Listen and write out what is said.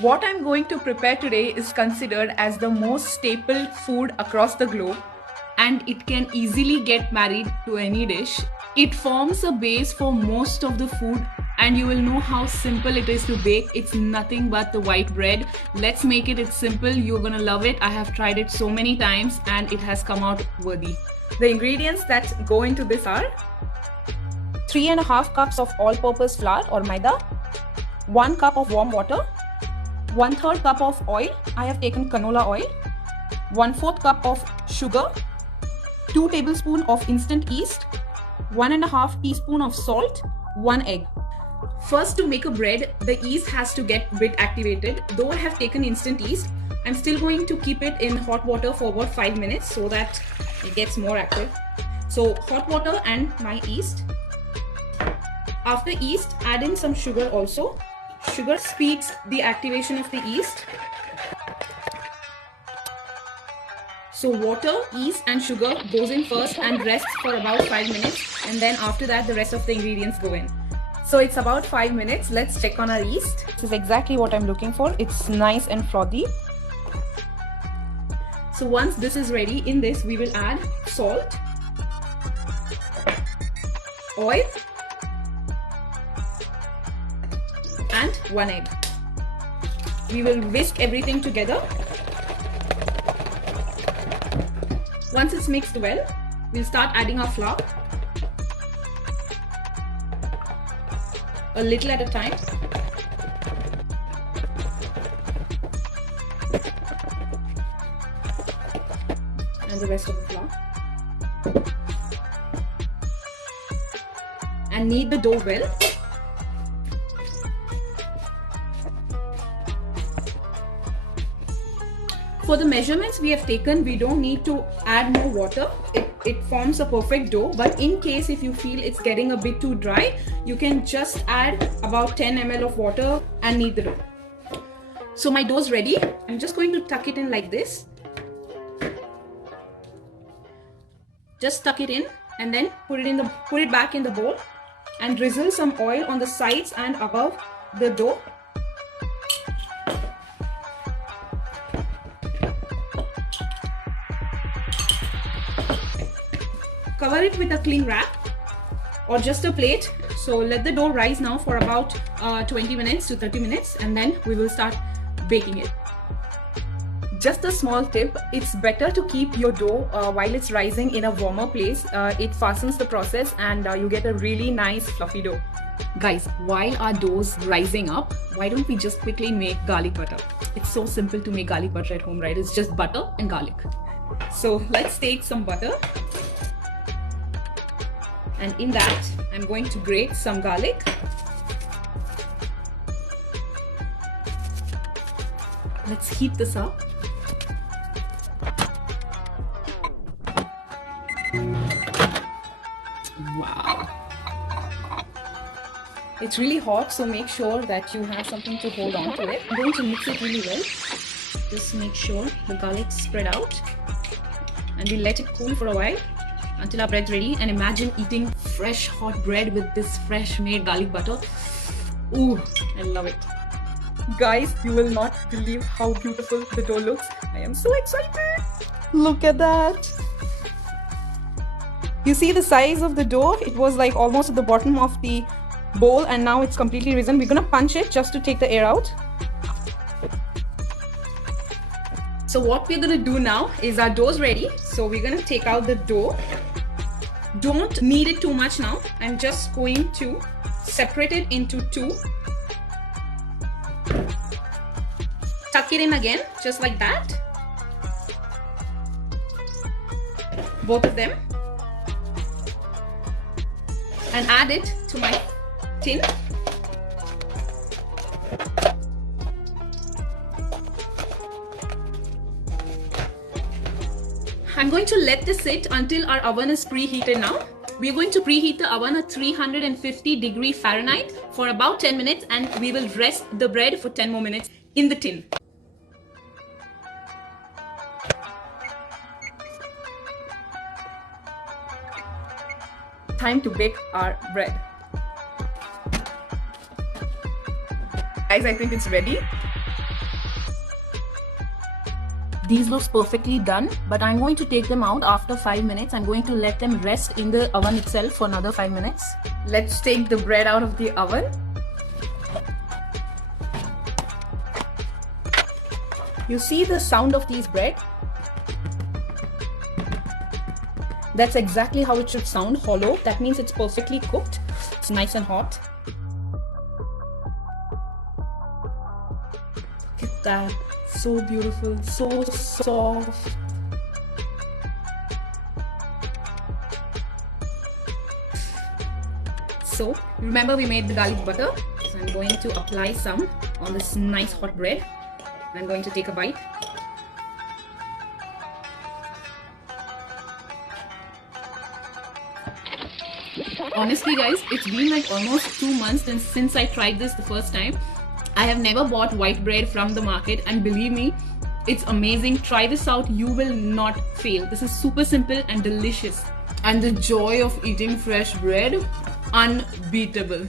What I'm going to prepare today is considered as the most staple food across the globe, and it can easily get married to any dish. It forms a base for most of the food, and you will know how simple it is to bake. It's nothing but the white bread. Let's make it. It's simple. You're gonna love it. I have tried it so many times and it has come out worthy. The ingredients that go into this are 3.5 cups of all-purpose flour or maida, 1 cup of warm water, 1/3 cup of oil. I have taken canola oil, 1/4 cup of sugar, 2 tablespoons of instant yeast, 1.5 teaspoon of salt, 1 egg. First, to make a bread, the yeast has to get a bit activated. Though I have taken instant yeast, I'm still going to keep it in hot water for about 5 minutes so that it gets more active. So hot water and my yeast. After yeast, add in some sugar also. Sugar speeds the activation of the yeast. So water, yeast and sugar goes in first and rests for about 5 minutes, and then after that the rest of the ingredients go in. So it's about 5 minutes. Let's check on our yeast. This is exactly what I'm looking for. It's nice and frothy. So once this is ready, in this we will add salt, oil and 1 egg. We will whisk everything together. Once it's mixed well, we'll start adding our flour, a little at a time. And the rest of the flour. And knead the dough well. For the measurements we have taken, we don't need to add more water. It forms a perfect dough, but in case if you feel it's getting a bit too dry, you can just add about 10 ml of water and knead the dough. So my dough is ready. I'm just going to tuck it in like this. Just tuck it in and then put it back in the bowl and drizzle some oil on the sides and above the dough. Cover it with a clean wrap or just a plate. So let the dough rise now for about 20 minutes to 30 minutes, and then we will start baking it. Just a small tip, it's better to keep your dough while it's rising in a warmer place. It fastens the process and you get a really nice fluffy dough. Guys, while our dough's rising up, why don't we just quickly make garlic butter? It's so simple to make garlic butter at home, right? It's just butter and garlic. So let's take some butter. And in that, I'm going to grate some garlic. Let's heat this up. Wow. It's really hot, so make sure that you have something to hold on to it. I'm going to mix it really well. Just make sure the garlic's spread out. And we let it cool for a while until our bread's ready. And imagine eating fresh hot bread with this fresh made garlic butter. Ooh, I love it. Guys, you will not believe how beautiful the dough looks. I am so excited. Look at that. You see the size of the dough? It was like almost at the bottom of the bowl and now it's completely risen. We're gonna punch it just to take the air out. So what we're gonna do now is our dough's ready. So we're gonna take out the dough. Don't knead it too much now. I'm just going to separate it into two. Tuck it in again, just like that. Both of them. And add it to my tin. I'm going to let this sit until our oven is preheated now. We're going to preheat the oven at 350 Fahrenheit for about 10 minutes, and we will rest the bread for 10 more minutes in the tin. Time to bake our bread. Guys, I think it's ready. These looks perfectly done, but I'm going to take them out after 5 minutes. I'm going to let them rest in the oven itself for another 5 minutes. Let's take the bread out of the oven. You see the sound of these bread? That's exactly how it should sound, hollow. That means it's perfectly cooked. It's nice and hot. Look at that. So beautiful, so soft. So remember we made the garlic butter. So I'm going to apply some on this nice hot bread. I'm going to take a bite. Honestly guys, it's been like almost 2 months since I tried this the first time. I have never bought white bread from the market, and believe me, it's amazing. Try this out, you will not fail. This is super simple and delicious. And the joy of eating fresh bread, unbeatable.